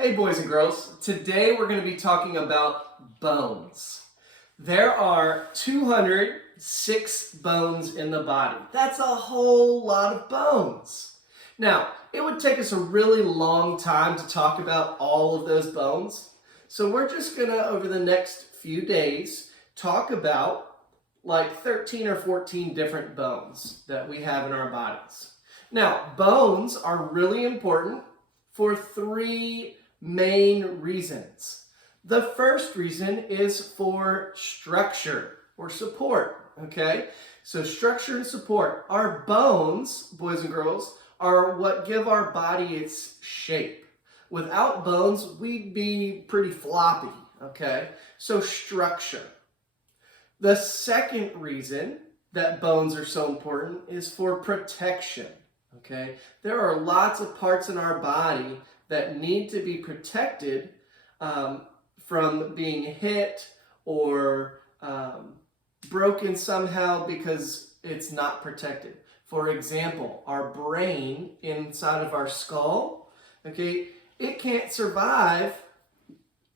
Hey boys and girls, today we're going to be talking about bones. There are 206 bones in the body. That's a whole lot of bones. Now, it would take us a really long time to talk about all of those bones. So we're just going to, over the next few days, talk about like 13 or 14 different bones that we have in our bodies. Now, bones are really important for three main reasons. The first reason is for structure or support, okay? So structure and support. Our bones, boys and girls, are what give our body its shape. Without bones, we'd be pretty floppy, okay? So structure. The second reason that bones are so important is for protection, okay? There are lots of parts in our body that need to be protected from being hit or broken somehow because it's not protected. For example, our brain inside of our skull, okay, it can't survive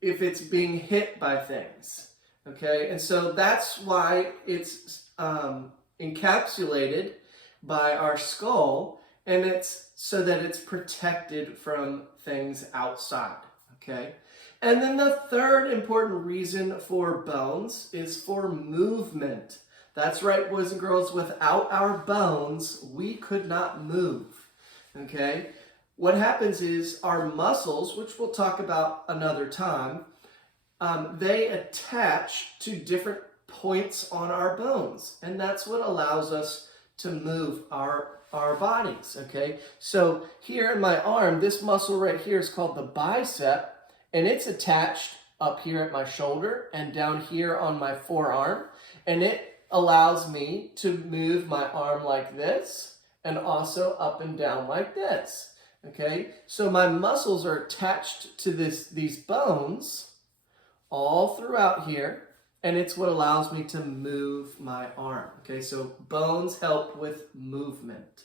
if it's being hit by things, okay? And so that's why it's encapsulated by our skull, and it's so that it's protected from things outside, okay? And then the third important reason for bones is for movement. That's right, boys and girls, without our bones, we could not move, okay? What happens is our muscles, which we'll talk about another time, they attach to different points on our bones, and that's what allows us to move our bodies, okay? So here in my arm, this muscle right here is called the bicep, and it's attached up here at my shoulder and down here on my forearm, and it allows me to move my arm like this and also up and down like this, okay? So my muscles are attached to these bones all throughout here, and it's what allows me to move my arm, okay? So bones help with movement.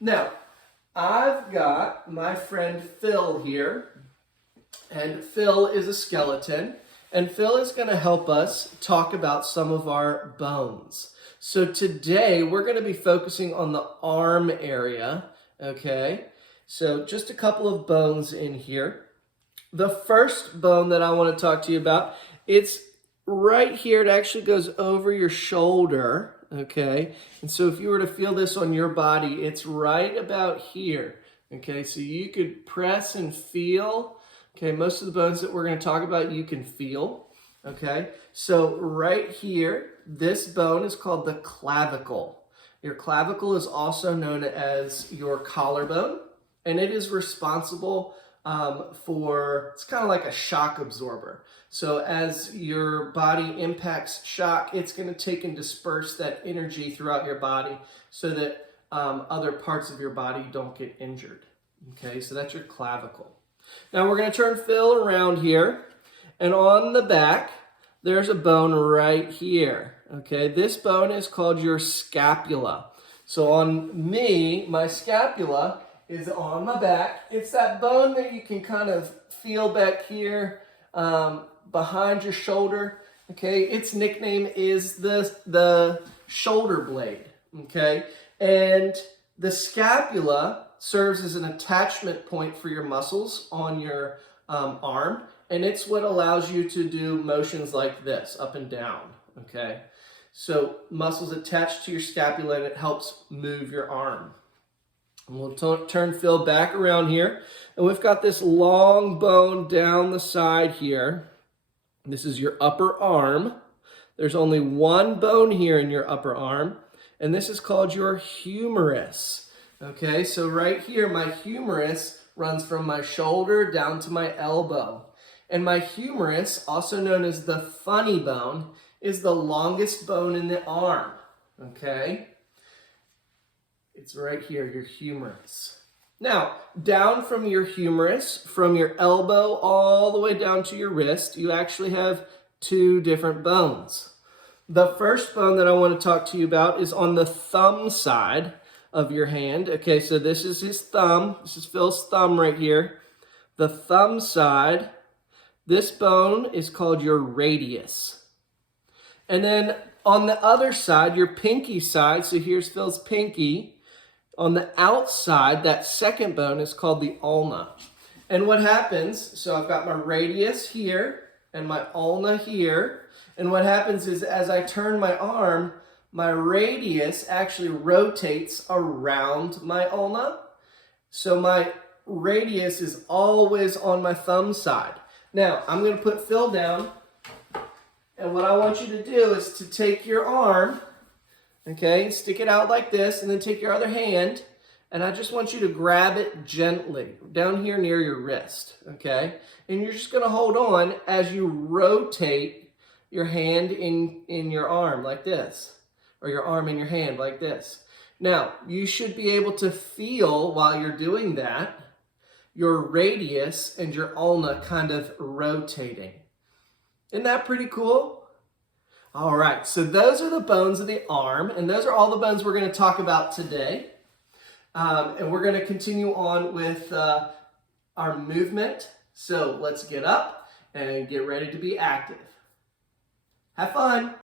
Now, I've got my friend Phil here, and Phil is a skeleton, and Phil is going to help us talk about some of our bones. So today, we're going to be focusing on the arm area, okay? So just a couple of bones in here. The first bone that I want to talk to you about, it's right here. It actually goes over your shoulder, okay? And so if you were to feel this on your body, it's right about here, okay? So you could press and feel, okay? Most of the bones that we're going to talk about, you can feel, okay? So right here, this bone is called the clavicle. Your clavicle is also known as your collarbone, and it is responsible it's kind of like a shock absorber. So as your body impacts shock, it's going to take and disperse that energy throughout your body so that other parts of your body don't get injured. Okay, so that's your clavicle. Now we're going to turn Phil around here, and on the back, there's a bone right here. Okay, this bone is called your scapula. So on me, my scapula is on my back. It's that bone that you can kind of feel back here behind your shoulder. Okay, its nickname is the shoulder blade. Okay, and the scapula serves as an attachment point for your muscles on your arm, and it's what allows you to do motions like this, up and down. Okay, so muscles attached to your scapula, and it helps move your arm. And we'll turn Phil back around here, and we've got this long bone down the side here. This is your upper arm. There's only one bone here in your upper arm, and this is called your humerus. Okay, so right here, my humerus runs from my shoulder down to my elbow. And my humerus, also known as the funny bone, is the longest bone in the arm. Okay? It's right here, your humerus. Now, down from your humerus, from your elbow all the way down to your wrist, you actually have two different bones. The first bone that I want to talk to you about is on the thumb side of your hand. Okay, so this is his thumb. This is Phil's thumb right here. the thumb side, this bone is called your radius. And then on the other side, your pinky side, so here's Phil's pinky, on the outside, that second bone is called the ulna. And what happens, so I've got my radius here and my ulna here, and what happens is as I turn my arm, my radius actually rotates around my ulna. So my radius is always on my thumb side. Now, I'm going to put Phil down, and what I want you to do is to take your arm, okay, stick it out like this, and then take your other hand, and I just want you to grab it gently, down here near your wrist, okay? And you're just going to hold on as you rotate your hand in your arm like this, or your arm in your hand like this. Now, you should be able to feel while you're doing that, your radius and your ulna kind of rotating. Isn't that pretty cool? All right, so those are the bones of the arm, and those are all the bones we're going to talk about today. And we're going to continue on with our movement. So let's get up and get ready to be active. Have fun.